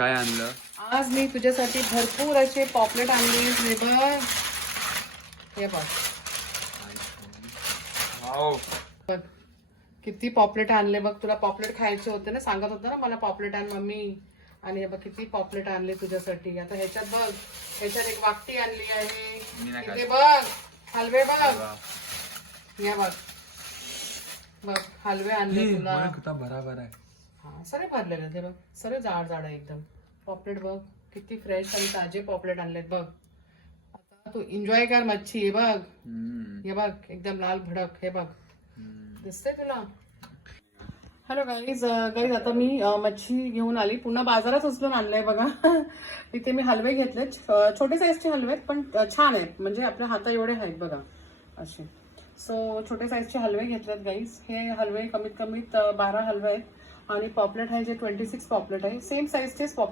काय आणलं? आज मी तुझ्यासाठी भरपूर असे पॉपलेट आणले. हे बघ, हे बघ वाव. बघ किती पॉपलेट आणले बघ. तुला पॉपलेट खायचे होते ना, सांगत होता ना मला पॉपलेट आण मम्मी. आणि हे बघ किती पॉपलेट आणले तुझ्यासाठी. आता ह्याच्यात बघ, ह्याच्यात एक वाटी आणली आहे. इथे बघ हलवे बघ. या बघ, बघ हलवे आणले तुला. बराबर आहे. हा सगळे भरलेले आहेत. हे बघ सगळे जाड जाड आहे एकदम. पॉपलेट बघ किती फ्रेश आणि ताजे पॉपलेट आणलेत बघ. आता तू एन्जॉय कर मच्छी. हे बघ, हे बघ एकदम लाल भडक. हे बघ दिसतंय तुला. हॅलो गाईज, आता मी मच्छी घेऊन आली. पुन्हा बाजारात उचलून आणलंय बघा. इथे मी हलवे घेतलेत. छोटे साईजचे हलवे आहेत पण छान आहेत. म्हणजे आपल्या हाता एवढे आहेत बघा असे. सो छोटे साईजचे हलवे घेतलेत गाईज. हे हलवे कमीत कमीत 12 हलवे आहेत. आणि पॉपलेट आहे जे 26 पॉपलेट आहे. सेम साईजचेच पॉपलेट